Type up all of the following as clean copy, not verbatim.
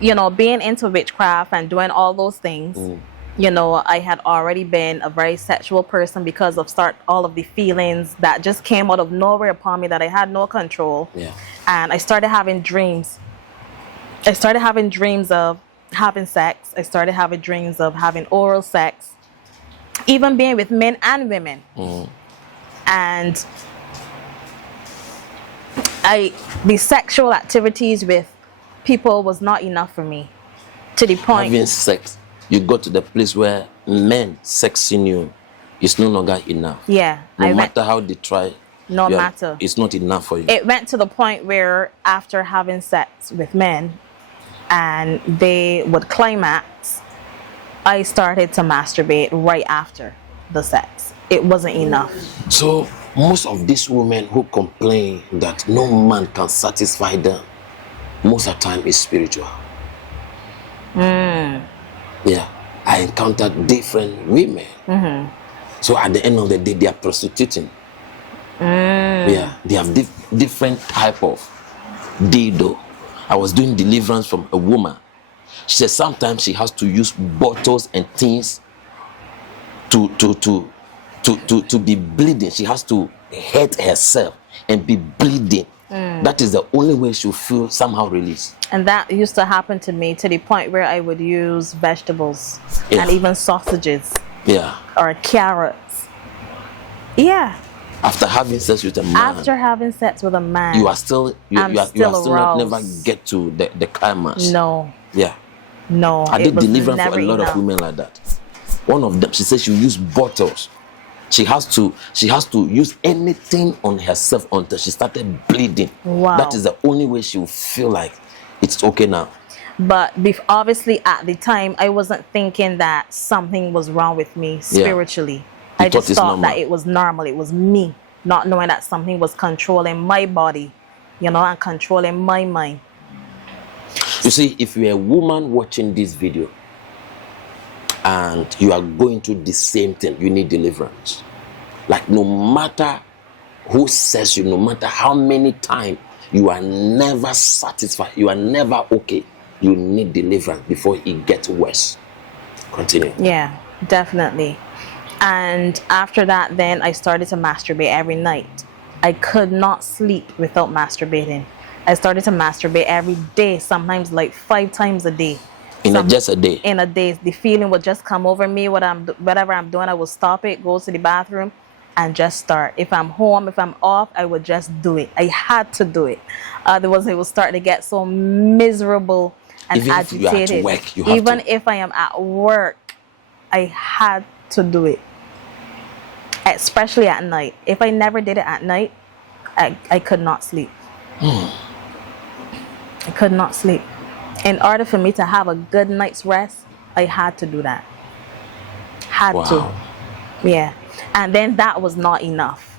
So, being into witchcraft and doing all those things, I had already been a very sexual person because of all of the feelings that just came out of nowhere upon me that I had no control. Yeah. And I started having dreams. I started having dreams of having sex. I started having dreams of having oral sex, even being with men and women. And the sexual activities with people was not enough for me, to the point. Having sex, you got to the place where men sexing you is no longer enough. Yeah. No matter how they try, no matter. It's not enough for you. It went to the point where after having sex with men and they would climax, I started to masturbate right after the sex. It wasn't enough. So most of these women who complain that no man can satisfy them, most of the time is spiritual. Yeah, I encountered different women. So at the end of the day, they are prostituting. Yeah, they have different type of dildo. I was doing deliverance from a woman. She said sometimes she has to use bottles and things to be bleeding. She has to hurt herself and be bleeding. That is the only way she'll feel somehow released. And that used to happen to me to the point where I would use vegetables and even sausages or carrots. Yeah. After having sex with a man. After having sex with a man. You are still not never get to the climax. No. Yeah. No. I did deliverance for a lot of women like that. One of them, she said she will use bottles. She has to use anything on herself until she started bleeding. Wow. That is the only way she will feel like it's okay now. But obviously at the time, I wasn't thinking that something was wrong with me spiritually. I just thought that it was normal. It was me, not knowing that something was controlling my body, and controlling my mind. You see, if you're a woman watching this video and you are going through the same thing, you need deliverance. Like no matter who says you, no matter how many times, you are never satisfied. You are never okay. You need deliverance before it gets worse. Continue. Yeah, definitely. And after that, then I started to masturbate every night. I could not sleep without masturbating. I started to masturbate every day, sometimes like 5 times a day. Just a day? In a day. The feeling would just come over me. Whatever I'm doing, I would stop it, go to the bathroom, and just start. If I'm home, if I'm off, I would just do it. I had to do it. Otherwise, it would start to get so miserable and agitated. Even if I am at work, I had to do it. Especially at night. If I never did it at night, I could not sleep. I could not sleep. In order for me to have a good night's rest, I had to do that. Had to. Yeah. And then that was not enough.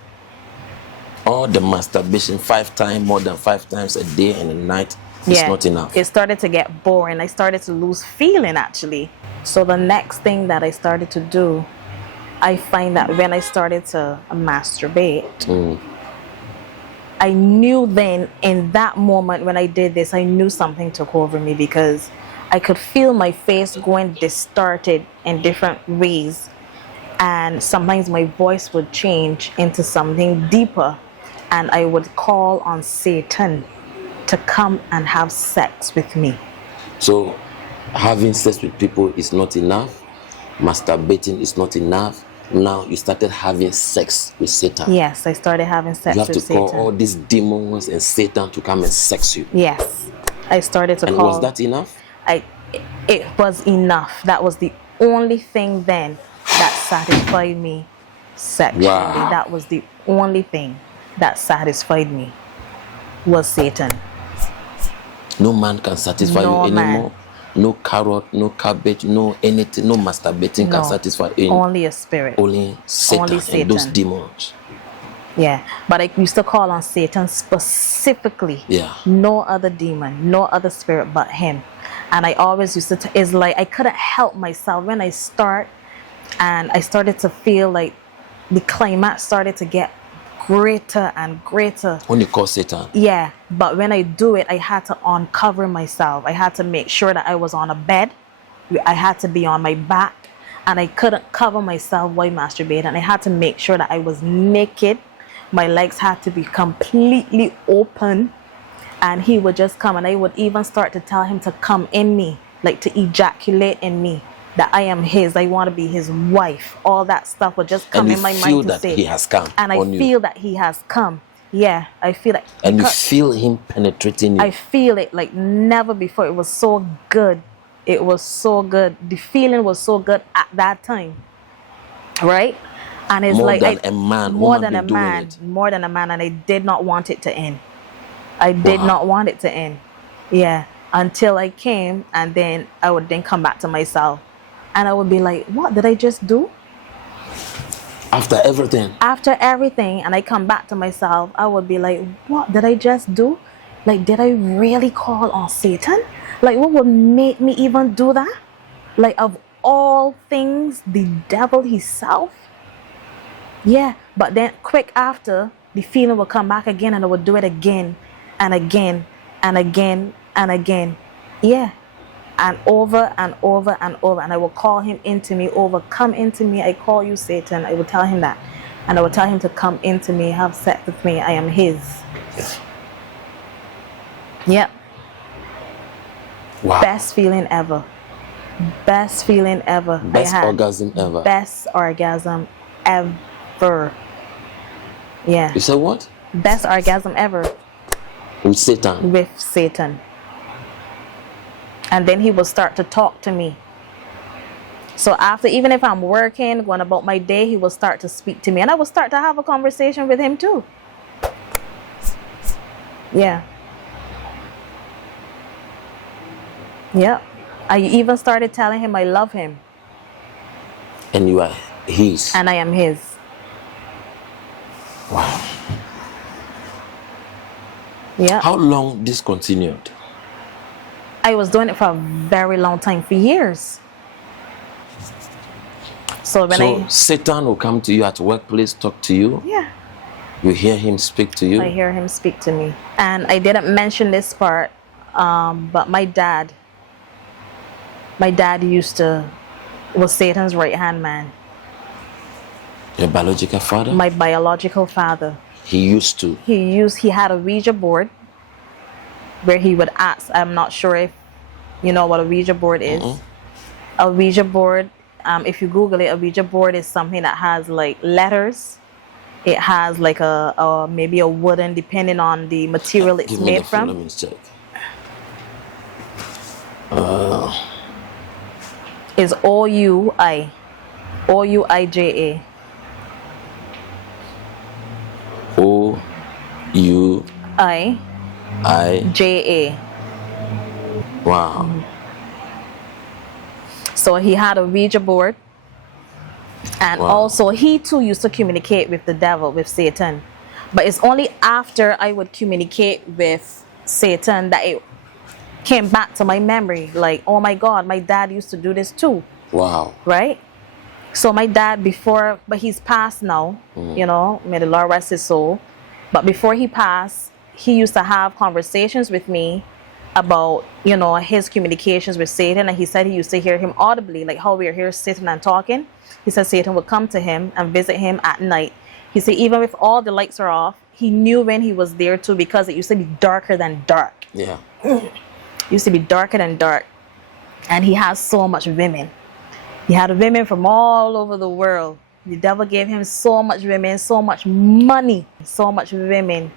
All the masturbation 5 times, more than 5 times a day and a night is not enough. It started to get boring. I started to lose feeling, actually. So the next thing that I started to do, I find that when I started to masturbate, I knew then in that moment when I did this, I knew something took over me because I could feel my face going distorted in different ways. And sometimes my voice would change into something deeper. And I would call on Satan to come and have sex with me. So having sex with people is not enough. Masturbating is not enough. Now you started having sex with Satan. Yes, I started having sex with Satan. You have to call all these demons and Satan to come and sex you. Yes, I started to call. And was that enough? It was enough. That was the only thing then that satisfied me sexually. Wow. That was the only thing that satisfied me was Satan. No man can satisfy you anymore. No carrot, no cabbage, no anything, no masturbating can satisfy you. Only a spirit. Only Satan and those demons. Yeah, but I used to call on Satan specifically. Yeah. No other demon, no other spirit but him. And I always used to, it's like I couldn't help myself when I start and I started to feel like the climax started to get greater and greater. When you call Satan? Yeah, but when I do it, I had to uncover myself. I had to make sure that I was on a bed. I had to be on my back, and I couldn't cover myself while masturbating. And I had to make sure that I was naked. My legs had to be completely open, and he would just come, and I would even start to tell him to come in me, like to ejaculate in me, that I am his, I want to be his wife. All that stuff would just come in my mind to say. And you feel that he has come. And I feel that he has come. Yeah, I feel it. And you feel him penetrating you. I feel it like never before. It was so good. It was so good. The feeling was so good at that time. Right? And it's more like than a man. More than a man. More than a man. And I did not want it to end. I did not want it to end. Yeah. Until I came, and then I would then come back to myself. And I would be like, what did I just do? After everything? After everything. And I come back to myself. I would be like, what did I just do? Like, did I really call on Satan? Like, what would make me even do that? Like, of all things, the devil himself? Yeah. But then quick after, the feeling would come back again, and I would do it again and again and again and again. Yeah. And over and over and over. And I will call him into me, come into me. I call you, Satan. I will tell him that. And I will tell him to come into me, have sex with me. I am his. Yep. Wow. Best feeling ever. Best feeling ever. Best orgasm ever. Best orgasm ever. Yeah. You said what? Best orgasm ever. With Satan? With Satan. And then he will start to talk to me. So after, even if I'm working, going about my day, he will start to speak to me. And I will start to have a conversation with him too. Yeah. Yep. I even started telling him I love him. And you are his. And I am his. Wow. Yeah. How long this continued? I was doing it for a very long time, for years. So Satan will come to you at workplace, talk to you? Yeah. You hear him speak to you? I hear him speak to me. And I didn't mention this part, but my dad was Satan's right-hand man. Your biological father? My biological father. He used to? He had a Ouija board where he would ask, I'm not sure if you know what a Ouija board is. A Ouija board, if you Google it, a Ouija board is something that has like letters. It has like maybe a wooden, depending on the material it's made from. Let me check. Is 𝑂𝑢𝑖𝑗𝑎. 𝑂𝑢𝑖𝑗𝑎. Wow. So he had a Ouija board, and also he too used to communicate with the devil, with Satan. But it's only after I would communicate with Satan that it came back to my memory. Like, oh my God, my dad used to do this too. Wow. Right? So my dad but he's passed now, you know, may the Lord rest his soul. But before he passed, he used to have conversations with me about, you know, his communications with Satan. And he said he used to hear him audibly, like how we are here sitting and talking. He said Satan would come to him and visit him at night. He said even if all the lights are off, he knew when he was there too, because it used to be darker than dark. Yeah. It used to be darker than dark. And he has so much women. He had women from all over the world. The devil gave him so much women, so much money, so much women.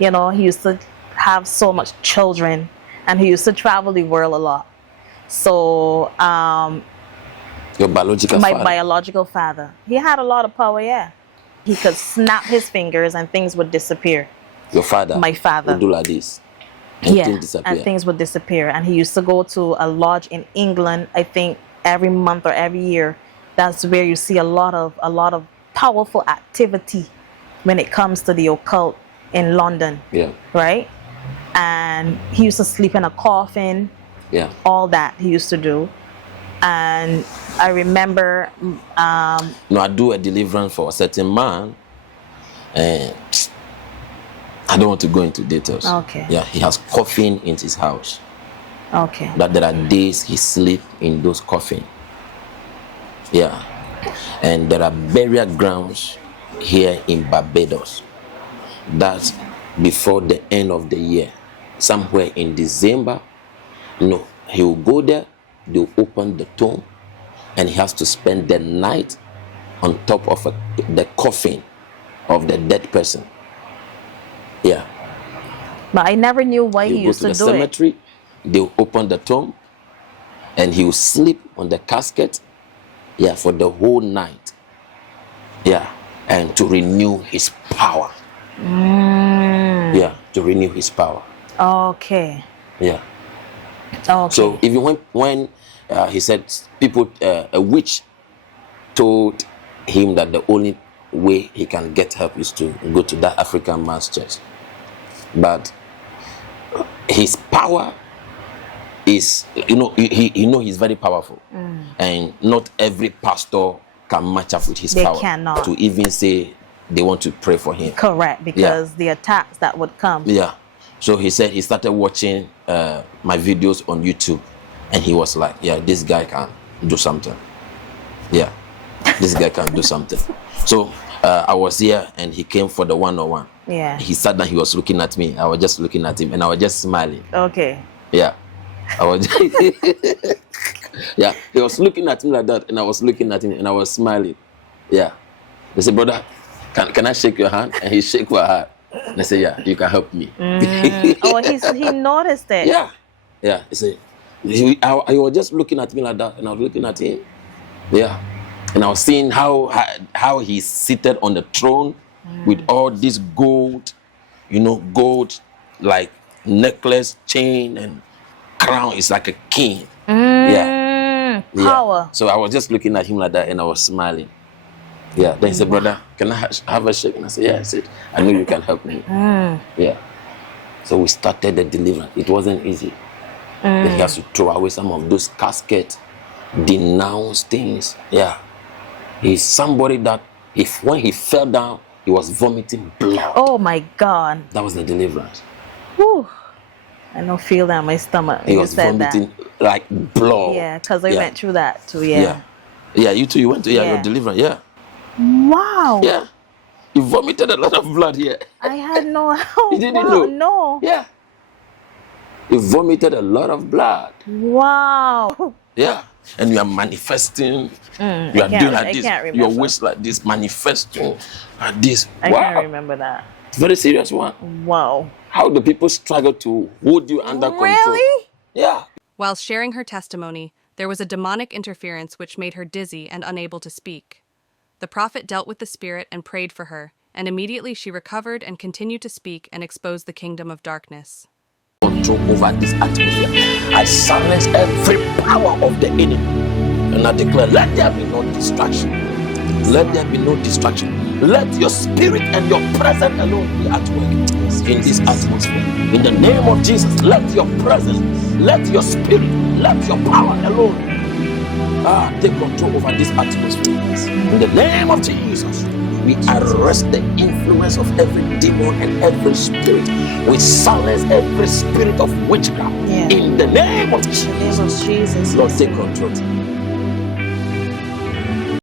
You know, he used to have so much children, and he used to travel the world a lot. So, your biological father? My biological father. He had a lot of power, yeah. He could snap his fingers and things would disappear. Your father? My father. Would do like this? And yeah, things disappear. and things would disappear. And he used to go to a lodge in England, I think, every month or every year. That's where you see a lot of powerful activity when it comes to the occult in London. Yeah. Right? And he used to sleep in a coffin. Yeah. All that he used to do. And I remember I do a deliverance for a certain man, And I don't want to go into details. Okay. Yeah, he has coffin in his house. Okay. That there are days he sleep in those coffins. Yeah. And there are burial grounds here in Barbados that before the end of the year, somewhere in December, he will go there, they'll open the tomb, and he has to spend the night on top of the coffin of the dead person. Yeah. But I never knew why he used to do it. Go to the cemetery, they'll open the tomb, and he will sleep on the casket, yeah, for the whole night. Yeah. And to renew his power. Yeah, to renew his power. Okay. Yeah. Okay. So even when he said people, a witch told him that the only way he can get help is to go to that African man's church. But his power is, he's very powerful. And not every pastor can match up with his power. They cannot. To even say they want to pray for him. Correct, because the attacks that would come. Yeah. So he said he started watching my videos on YouTube, and he was like, yeah, this guy can do something. Yeah, this guy can do something. So I was here, and he came for the one-on-one. Yeah. He sat down, he was looking at me. I was just looking at him, and I was just smiling. Okay. Yeah. I was yeah, he was looking at me like that, and I was looking at him, and I was smiling. Yeah. They said, brother, can I shake your hand? And he shook my hand. And I said, yeah, you can help me. Oh, he noticed it. Yeah. Yeah. He said, I was just looking at me like that, and I was looking at him. Yeah. And I was seeing how he's seated on the throne with all this gold, gold like necklace, chain, and crown. Is like a king. Yeah. Power. Yeah. So I was just looking at him like that, and I was smiling. Yeah. Then he said, brother, can I have a shake? And I said, yeah. I said, I know you can help me. Yeah. So we started the deliverance. It wasn't easy. Then he has to throw away some of those caskets, denounce things. Yeah. He's somebody that when he fell down, he was vomiting blood. Oh my God. That was the deliverance. Whew. I don't feel that in my stomach. He was vomiting like blood. Yeah, because I went through that too. Yeah. Yeah, you too. You went to your deliverance. Yeah. Wow. Yeah. You vomited a lot of blood here. I had no help. You didn't know? No. Yeah. You vomited a lot of blood. Wow. Yeah. And you are manifesting. You are doing like this. Your waist like this, manifesting like this. I can't remember that. It's a very serious one. Wow. How do people struggle to hold you under control? Really? Yeah. While sharing her testimony, there was a demonic interference which made her dizzy and unable to speak. The prophet dealt with the spirit and prayed for her, and immediately she recovered and continued to speak and expose the kingdom of darkness. Control over this atmosphere. I silence every power of the enemy. And I declare, let there be no distraction. Let there be no distraction. Let your spirit and your presence alone be at work in this atmosphere. In the name of Jesus, let your presence, let your spirit, let your power alone take control over this atmosphere. In the name of Jesus, we arrest the influence of every demon and every spirit. We silence every spirit of witchcraft. In the name of Jesus. In the name of Jesus. Lord, take control.